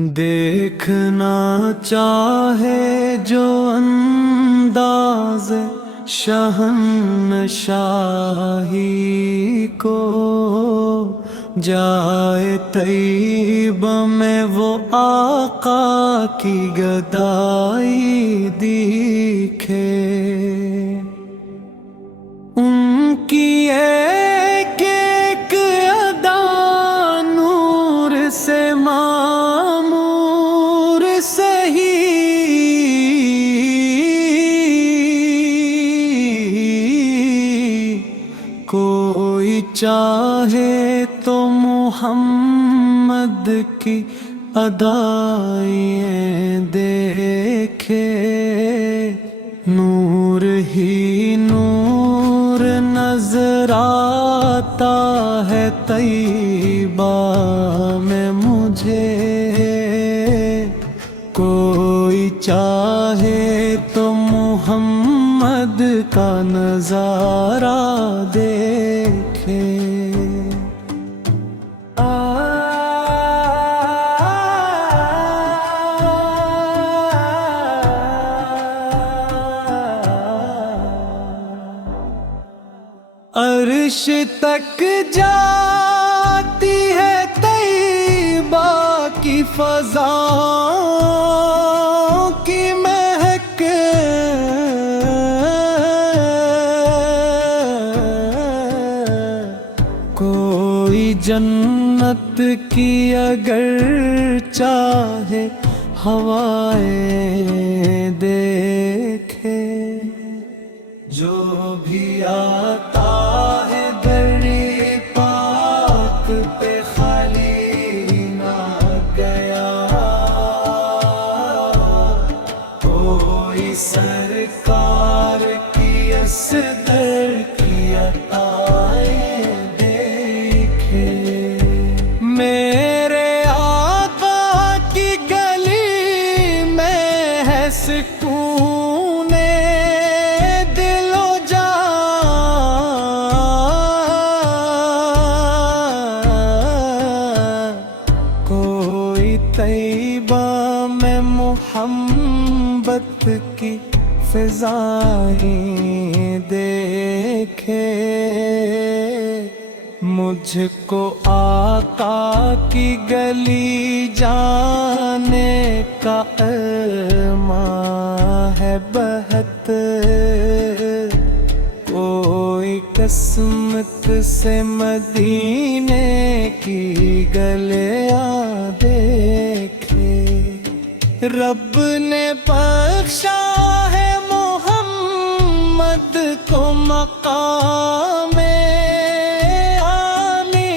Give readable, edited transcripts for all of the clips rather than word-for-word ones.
دیکھنا چاہے جو انداز شہنشاہی کو، جائے طیبہ میں وہ آقا کی گدائی دیکھے۔ ان کی ایک ایک ادا نور سے معمور سہی، کوئی چاہے تو محمد کی ادائیں دیکھے، نور ہی نور نظر آتا ہے طیبہ میں مجھے، کوئی چاہے تو محمد کا نظارہ دیکھے۔ عرش تک جاتی ہے طیبہ کی فضاؤں کی مہک، کوئی جنت کی اگر چاہے ہوائیں دیکھے، جو بھی آتا ہے دری پاک پہ خالی نہ گیا، کوئی سرکار کی اصدر کی عطائیں دیکھے۔ میرے آقا کی گلی میں ہے سکون دل و جان، کوئی طیبہ میں محبت کی فضائیں دیکھے، مجھ کو آقا کی گلی جانے کا ارمان ہے بہت، کوئی قسمت سے مدینے کی گلیاں دیکھے۔ رب نے بخشا ہے محمد کو مقام عالی،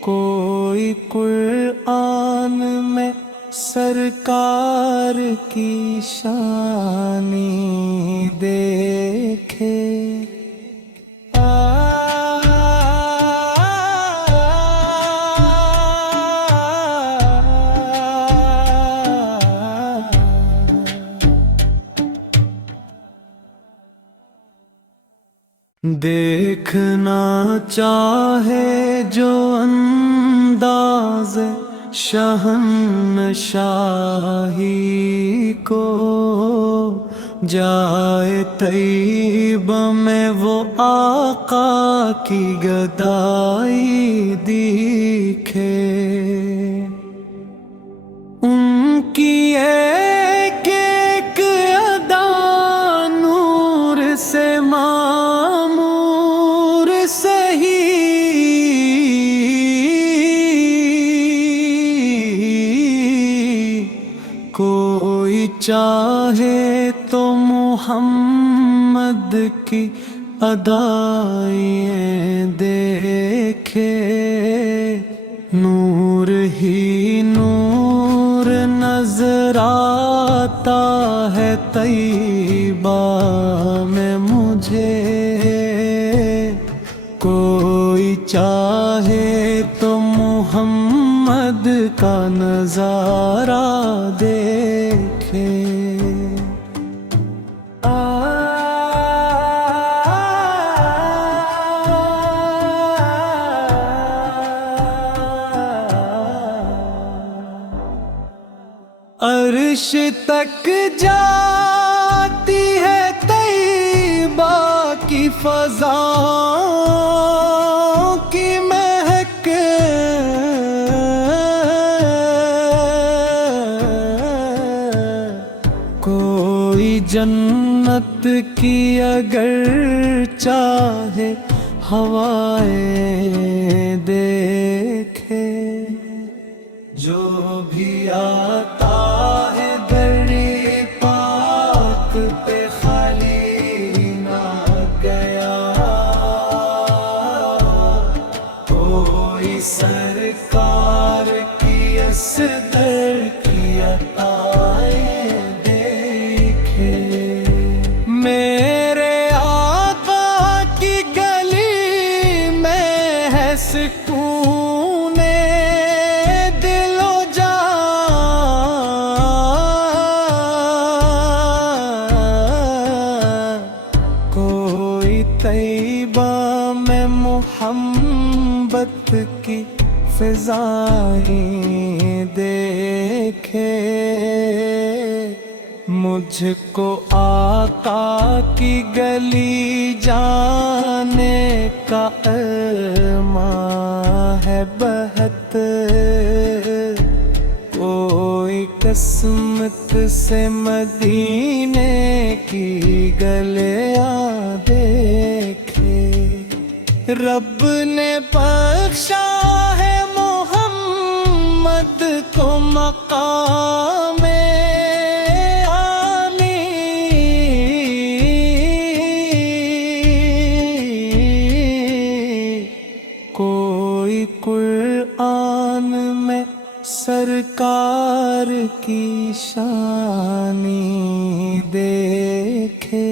کوئی قرآن میں سرکار کی شانی دیکھے۔ دیکھنا چاہے جو انداز شہنشاہی کو، جائے طیبہ میں وہ آقا کی گدائی دیکھے۔ ان کی ایک ایک ادا نور سے معمور سہی، کوئی چاہے تو محمد کی ادائیں دیکھے، نور ہی نور نظر آتا ہے طیبہ میں مجھے، کوئی چاہے تو محمد کا نظارہ دیکھے۔ عرش تک جاتی ہے طیبہ کی فضاؤں کی مہک، کوئی جنت کی اگر چاہے ہوائیں دیکھے، جو بھی آتا ہے دری پاک پہ خالی نہ گیا، کوئی سرکار کی اصدر کی عطائیں دیکھے، میرے آقا کی گلی میں ہے سکون دل و جان، کوئی طیبہ میں محبت کی فضائیں دیکھے، مجھ کو آقا کی گلی جانے کا ارمان ہے بہت، کوئی قسمت سے مدینے کی گلیاں دیکھے، رب نے بخشا ہے محمد کو مقام عالی، کوئی قرآن میں سرکار کی شانی دیکھے،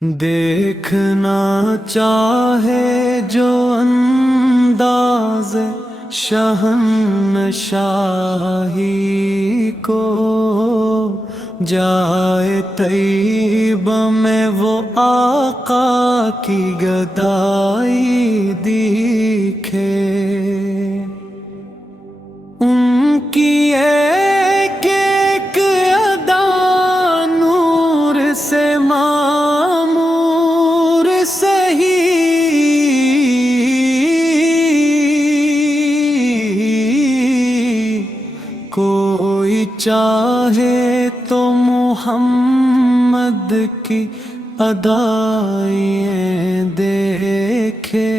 دیکھنا چاہے جو انداز شہنشاہی کو، جائے طیبہ میں وہ آقا کی گدائی دیکھے، ان کی ایک ایک ادا نور سے معمور سہی، کوئی چاہے تو محمد کی ادائیں دیکھے،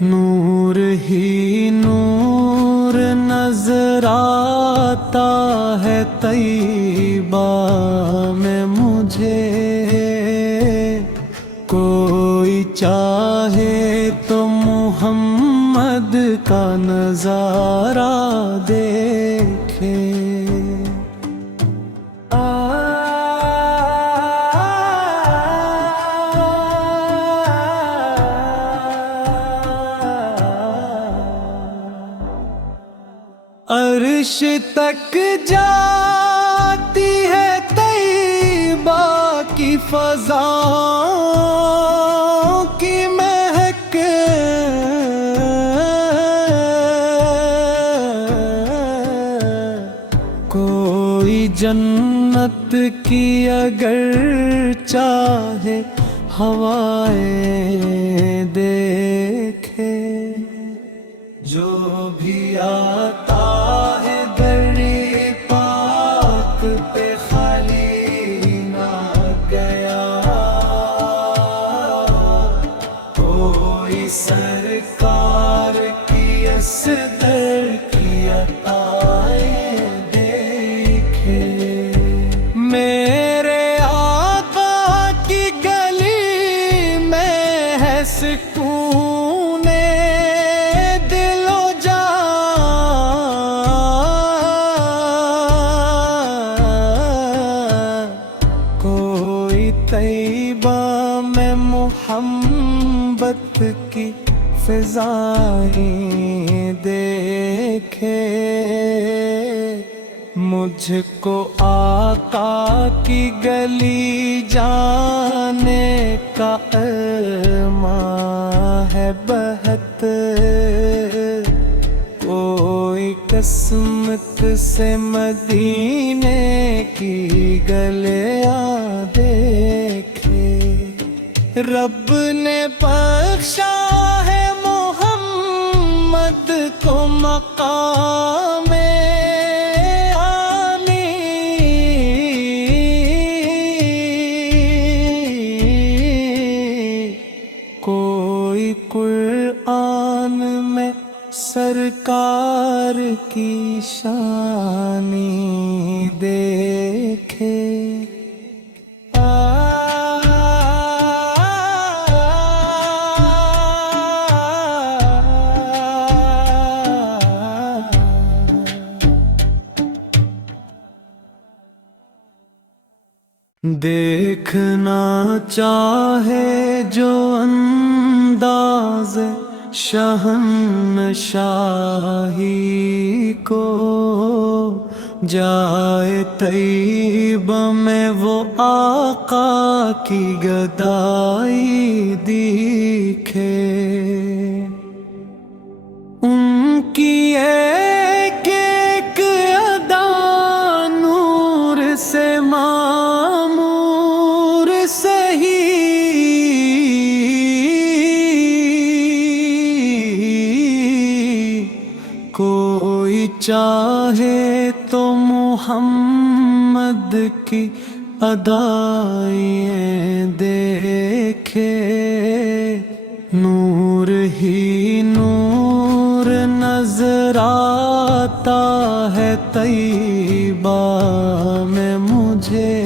نور ہی نور نظر آتا ہے طیبہ میں مجھے، کوئی چاہے تو محمد کا نظارہ دیکھے، عرش تک جاتی ہے طیبہ کی فضاؤں کی مہک، کوئی جنت کی اگر چاہے ہوائیں دیکھے، جو بھی آتا ہے دری پاک پہ خالی نہ گیا، کوئی سرکار کی اصدر کی عطائیں دیکھے، میرے آقا کی گلی میں ہے سکون دل و جان، کوئی طیبہ میں محبت کی فضائیں دیکھے، مجھ کو آقا کی گلی جانے کا ارماں ہے بہت، کوئی قسمت سے مدینے کی گلیاں دیکھے۔ رب نے بخشا ہے محمد کو مقام قرآن میں سرکار کی شانی دیکھے۔ دیکھنا چاہے جو انداز شہنشاہی کو، جائے طیبہ میں وہ آقا کی گدائی دیکھے۔ ان کی ایک ایک ادا نور سے معمور سہی، کوئی چاہے تو محمد کی ادائیں دیکھے۔ نور ہی نور نظر آتا ہے طیبہ میں مجھے،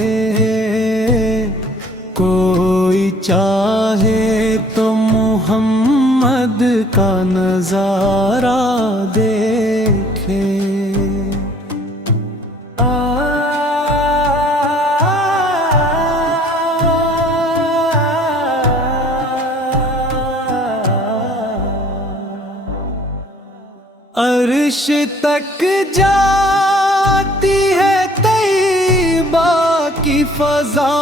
کوئی چاہے تو محمد کا نظارہ دیکھے۔ عرش تک جاتی ہے طیبہ کی فضاؤں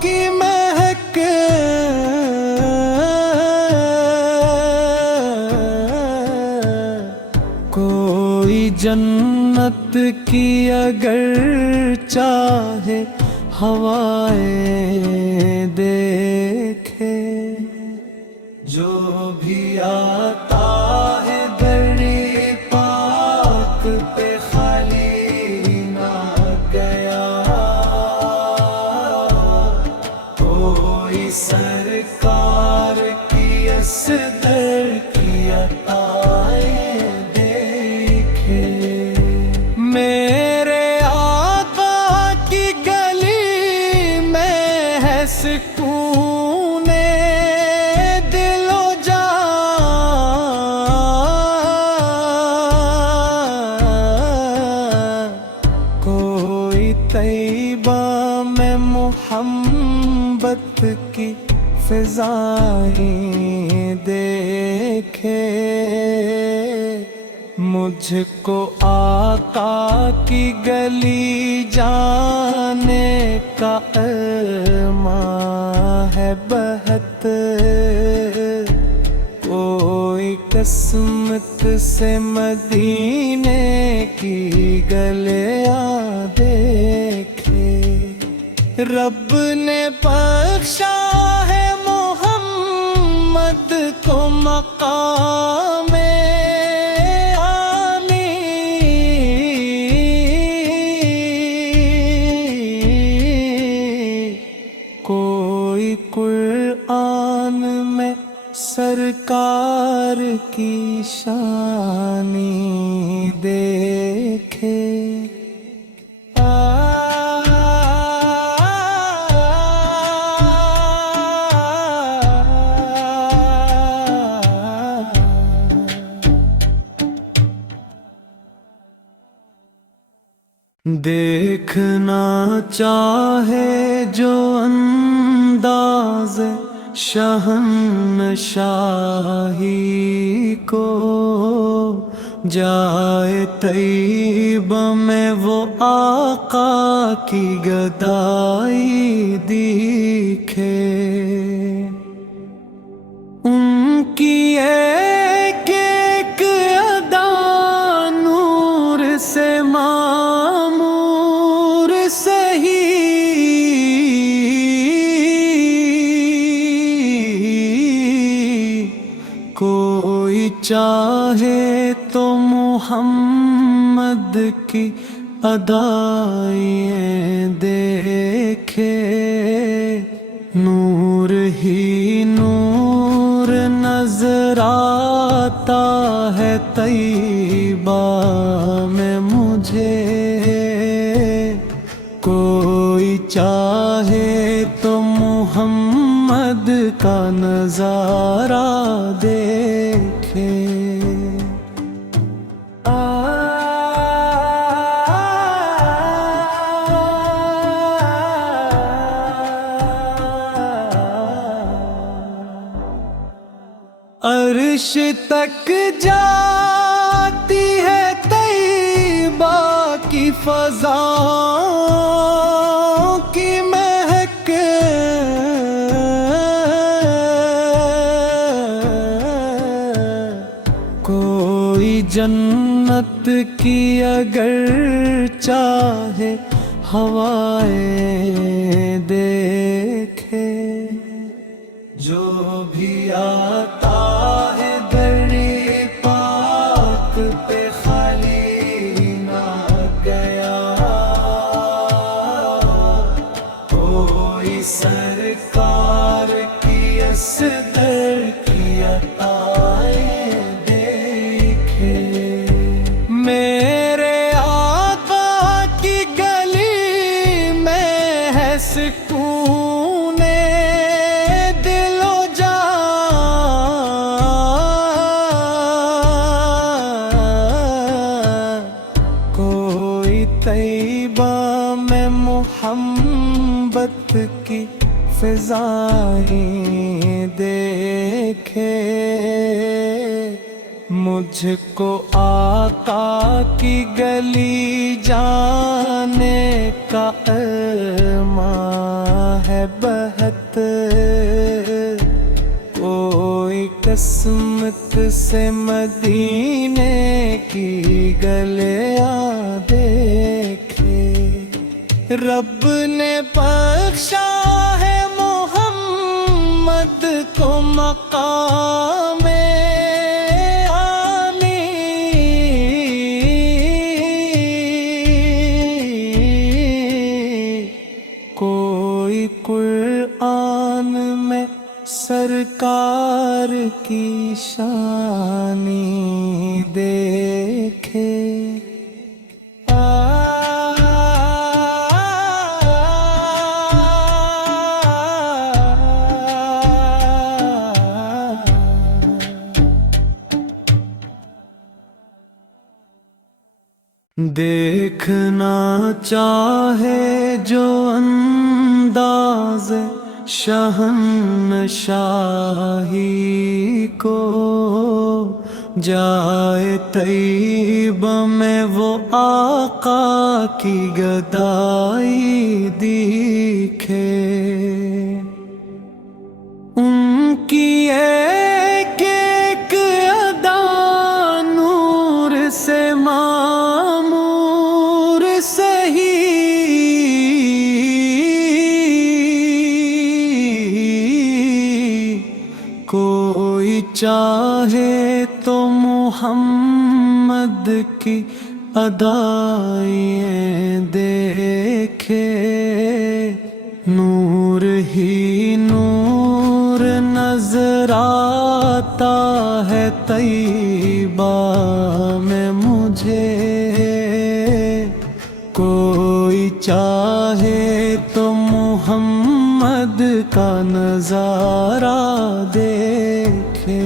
کی مہک، کوئی جنت کی اگر چاہے ہوائیں دیکھے۔ جو بھی آتا ہے دری پاک پہ خالی نہ گیا، کوئی سرکار کی اصدر کی عطائیں دیکھے۔ میرے آقا کی گلی میں ہے سکون دل و جان، کوئی طیبہ میں محبت کی فضائیں دیکھے۔ مجھ کو آقا کی گلی جانے کا ارماں ہے بہت، کوئی قسمت سے مدینے کی گلیاں دیکھے۔ رب نے بخشا ہے محمد کو مقام کوئی قرآن میں سرکار کی شانی دیکھے۔ دیکھنا چاہے جو انداز شہنشاہی کو، جائے طیبہ میں وہ آقا کی گدائی دیکھے، ان کی ایک ایک ادا نور سے معمور سہی، کوئی چاہے تو محمد کی ادائیں دیکھے، نور ہی نور نظر آتا ہے طیبہ میں مجھے، کوئی چاہے تو محمد کا نظارہ دیکھے۔ عرش تک جاتی ہے طیبہ کی فضاؤں کی مہک، کوئی جنت کی اگر چاہے ہوائیں دیکھے، جو بھی آتا ہے دری پاک پہ خالی نہ گیا، کوئی سرکار کی اصدر کی عطائیں دیکھے، میرے آقا کی گلی میں ہے سکون دل و جان، کوئی طیبہ میں محبت کی فضائیں دیکھے، مجھ کو آقا کی گلی جانے کا ارمان ہے بہت، کوئی قسمت سے مدینے کی گلیاں دیکھے، رب نے بخشا ہے محمد کو مقام عالی، کوئی قرآن میں سرکار کی شانی دیکھے، دیکھنا چاہے جو انداز شہنشاہی کو، جائے طیبہ میں وہ آقا کی گدائی دیکھے، ان کی ایک ایک ادا نور سے معمور سہی، کوئی چاہے تو محمد کی ادائیں دیکھے، نور ہی نور نظر آتا ہے طیبہ میں مجھے، کوئی چاہے تو محمد کا نظارہ دیکھے۔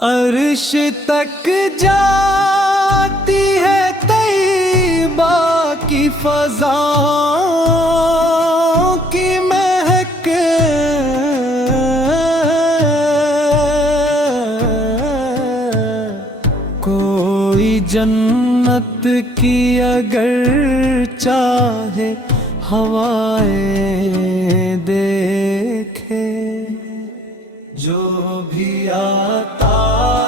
عرش تک جاتی ہے طیبہ فضاؤں کی مہک کوئی جنت کی اگر چاہے ہوائیں دیکھے جو بھی آتا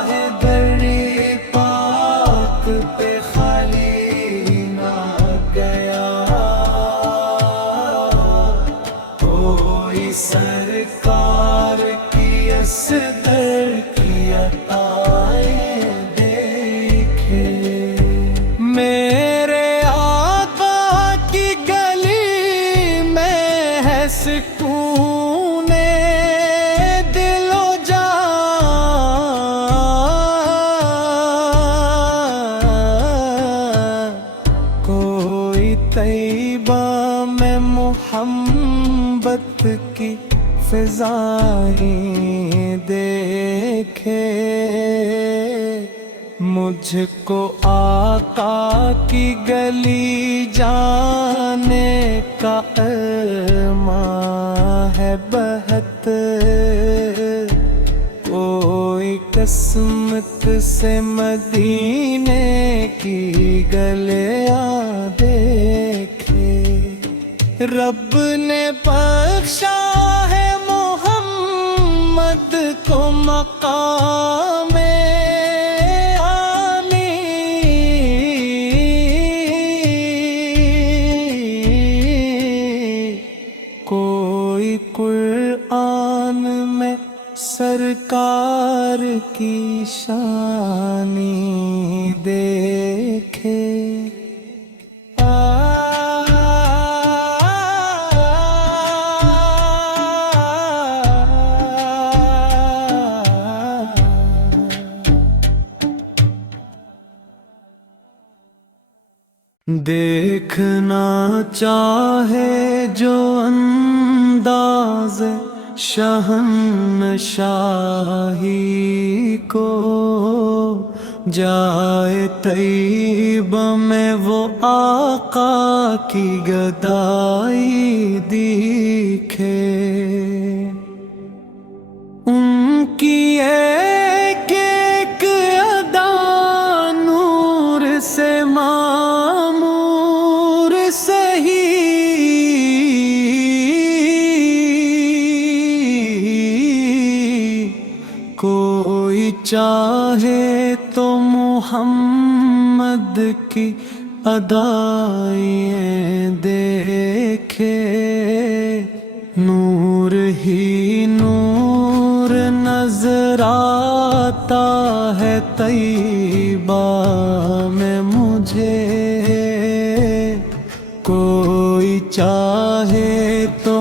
ہے دری پاک پہ خالی نہ گیا کوئی سرکار کی اصدر کی عطائیں دیکھے میرے آقا کی گلی میں ہے سکون دل و جان کوئی طیبہ میں محبت کی فضائیں دیکھے مجھ کو آقا کی گلی جانے کا ارمان ہے بہت کوئی قسمت سے مدینے کی گلیاں دیکھے رب نے بخشا ہے محمد کو مقام کوئی قرآن میں سرکار کی شانی دیکھے دیکھنا چاہے جو انداز شہنشاہی کو جائے طیبہ میں وہ آقا کی گدائی دیکھے ان کی ایک ایک ادا نور سے معمور سہی کوئی چاہے تو محمد کی ادائیں دیکھے نور ہی نور نظر آتا ہے طیبہ میں مجھے کوئی چاہے تو